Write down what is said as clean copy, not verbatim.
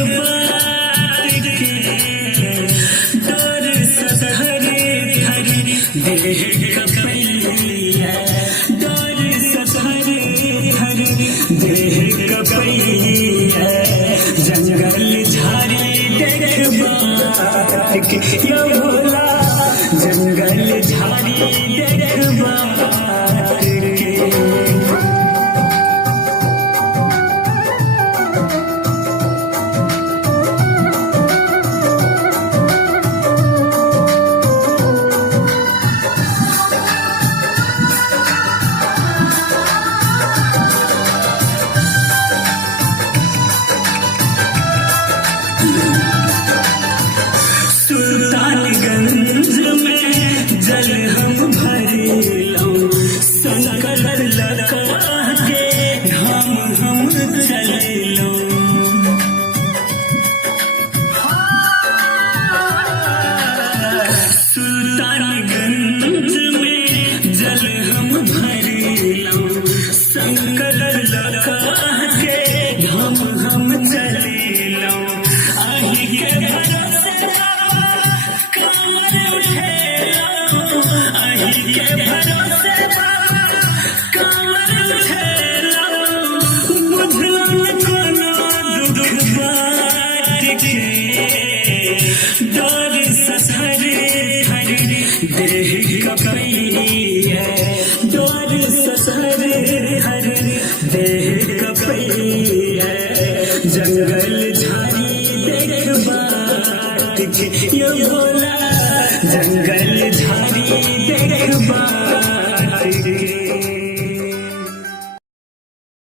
बात के डर ससहरे हर देह कपैया डर ससहरे हर देह कपैया जंगल झाड़ी देखबा यो भोला जंगल झाड़ी देखबा सुल्तानगंज में जल हम भरियों संकल लगा के हम चलो सुल्तानगंज में जल हम भरियों संकल लगा के हम चलो आही के भरोसे के भरोसे कमर उठेला बुझलन कोनो दुख बात के डर ससहरे हर देह कपैया डर ससहरे हर देह कपैया जंगल झाड़ी देखबा के यो भोला जंगल झाड़ी देखबा